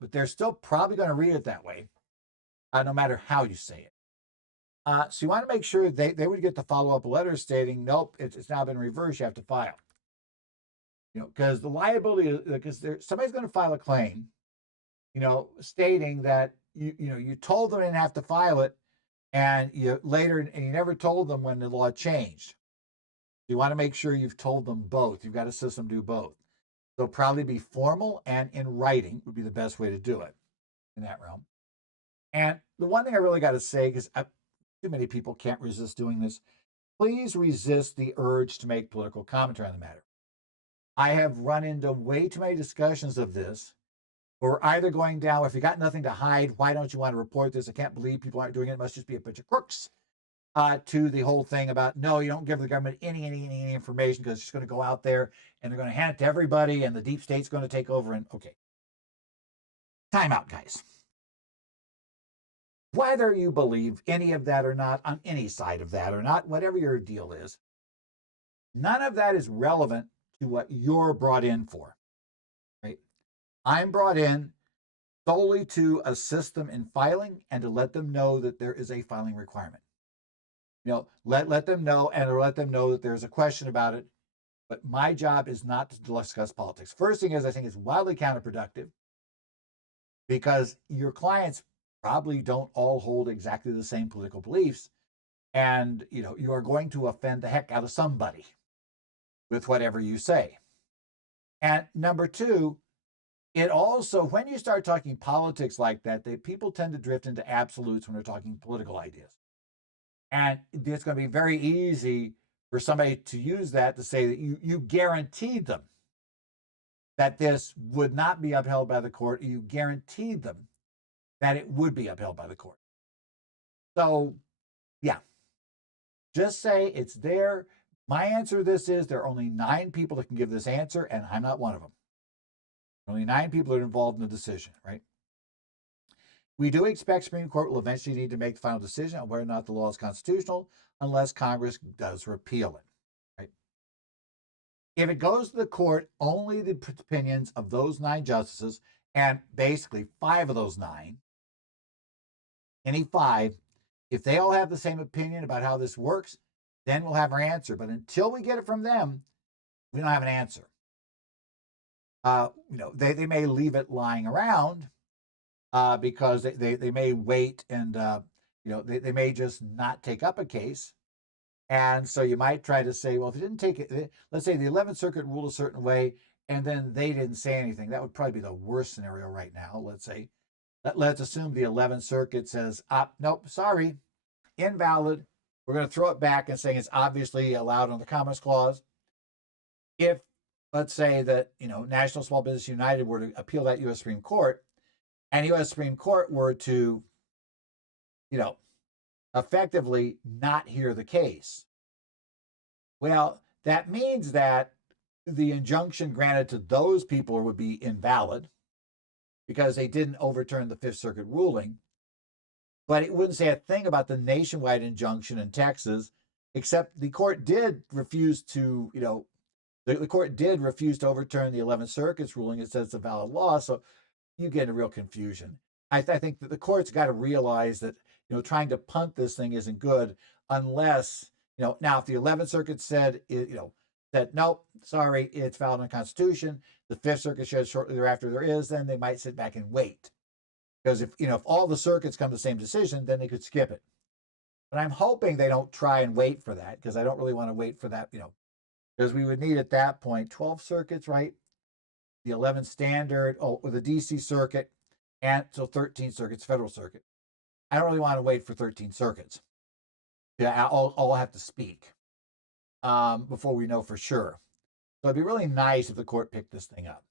but they're still probably going to read it that way, no matter how you say it. So you want to make sure they would get the follow-up letter stating, nope, it's now been reversed, you have to file. Because the liability, because somebody's going to file a claim, stating that you told them they didn't have to file it, and you never told them when the law changed. You want to make sure you've told them both. You've got a system do both. So probably be formal and in writing would be the best way to do it in that realm. And the one thing I really got to say, because too many people can't resist doing this, please resist the urge to make political commentary on the matter. I have run into way too many discussions of this. We're either going down, if you got nothing to hide, why don't you want to report this? I can't believe people aren't doing it. It must just be a bunch of crooks. To the whole thing about, no, you don't give the government any information because it's just going to go out there and they're going to hand it to everybody and the deep state's going to take over. And okay, time out, guys. Whether you believe any of that or not, on any side of that or not, whatever your deal is, none of that is relevant to what you're brought in for, right? I'm brought in solely to assist them in filing and to let them know that there is a filing requirement. Let them know, and let them know that there's a question about it. But my job is not to discuss politics. First thing is, I think it's wildly counterproductive because your clients probably don't all hold exactly the same political beliefs. And, you are going to offend the heck out of somebody with whatever you say. And number two, it also, when you start talking politics like that, people tend to drift into absolutes when they're talking political ideas. And it's going to be very easy for somebody to use that to say that you guaranteed them that this would not be upheld by the court. You guaranteed them that it would be upheld by the court. So, yeah, just say it's there. My answer to this is there are only 9 people that can give this answer, and I'm not one of them. Only 9 people are involved in the decision, right? We do expect Supreme Court will eventually need to make the final decision on whether or not the law is constitutional unless Congress does repeal it, right? If it goes to the court, only the opinions of those 9 justices, and basically 5 of those 9, any 5, if they all have the same opinion about how this works, then we'll have our answer. But until we get it from them, we don't have an answer. They may leave it lying around, because they may wait and they may just not take up a case. And so you might try to say, well, if you didn't take it, let's say the 11th Circuit ruled a certain way and then they didn't say anything. That would probably be the worst scenario right now. Let's assume the 11th Circuit says, nope, sorry, invalid. We're going to throw it back and saying it's obviously allowed under the Commerce Clause. If, let's say that, National Small Business United were to appeal that U.S. Supreme Court, and U.S. Supreme Court were to, effectively not hear the case, well, that means that the injunction granted to those people would be invalid because they didn't overturn the Fifth Circuit ruling. But it wouldn't say a thing about the nationwide injunction in Texas, except the court did refuse to, the court did refuse to overturn the 11th Circuit's ruling. It says it's a valid law. So you get a real confusion. I think that the court's got to realize that, trying to punt this thing isn't good unless, now if the 11th Circuit said, said, nope, sorry, it's valid in the Constitution. The Fifth Circuit says shortly thereafter there is, then they might sit back and wait. Because if all the circuits come to the same decision, then they could skip it. But I'm hoping they don't try and wait for that, because I don't really want to wait for that, because we would need at that point 12 circuits, right? The 11 standard, or the DC circuit, and so 13 circuits, federal circuit. I don't really want to wait for 13 circuits. Yeah, I'll have to speak before we know for sure. So it'd be really nice if the court picked this thing up.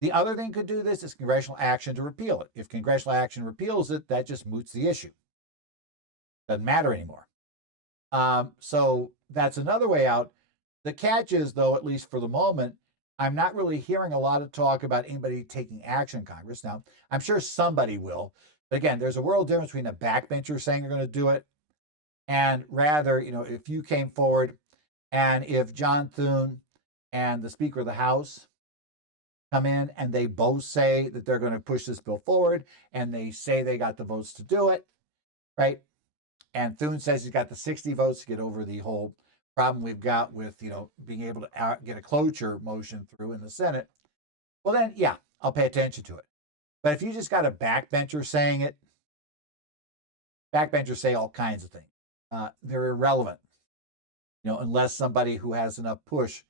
The other thing could do this is congressional action to repeal it. If congressional action repeals it, that just moots the issue. Doesn't matter anymore. So that's another way out. The catch is, though, at least for the moment, I'm not really hearing a lot of talk about anybody taking action in Congress. Now, I'm sure somebody will. But again, there's a world difference between a backbencher saying they're going to do it and rather, if you came forward and if John Thune and the Speaker of the House come in and they both say that they're going to push this bill forward and they say they got the votes to do it, right? And Thune says he's got the 60 votes to get over the whole problem we've got with, being able to get a cloture motion through in the Senate. Well, then, yeah, I'll pay attention to it. But if you just got a backbencher saying it, backbenchers say all kinds of things. They're irrelevant, unless somebody who has enough push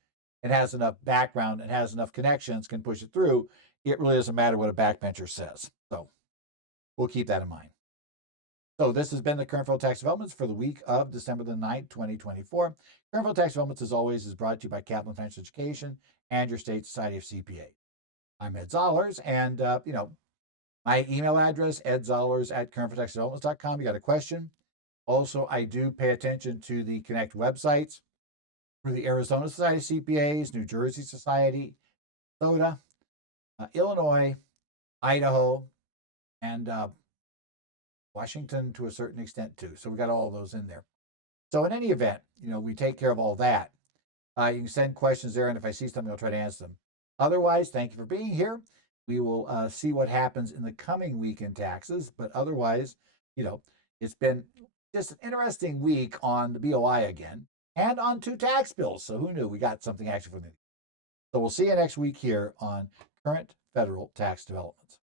and has enough background and has enough connections can push it through. It really doesn't matter what a backbencher says. So we'll keep that in mind. So this has been the Current Federal Tax Developments for the week of December the 9th, 2024. Current Federal Tax Developments, as always, is brought to you by Kaplan Financial Education and your state society of CPA. I'm Ed Zollers, and, my email address, edzollers@currentfederaltaxdevelopments.com. You got a question? Also, I do pay attention to the Connect websites for the Arizona Society of CPAs, New Jersey Society, Minnesota, Illinois, Idaho, and Washington to a certain extent too. So we got all of those in there. So in any event, we take care of all that. You can send questions there, and if I see something, I'll try to answer them. Otherwise, thank you for being here. We will see what happens in the coming week in taxes. But otherwise, it's been just an interesting week on the BOI again and on 2 tax bills. So who knew? We got something actually from the. So we'll see you next week here on Current Federal Tax Developments.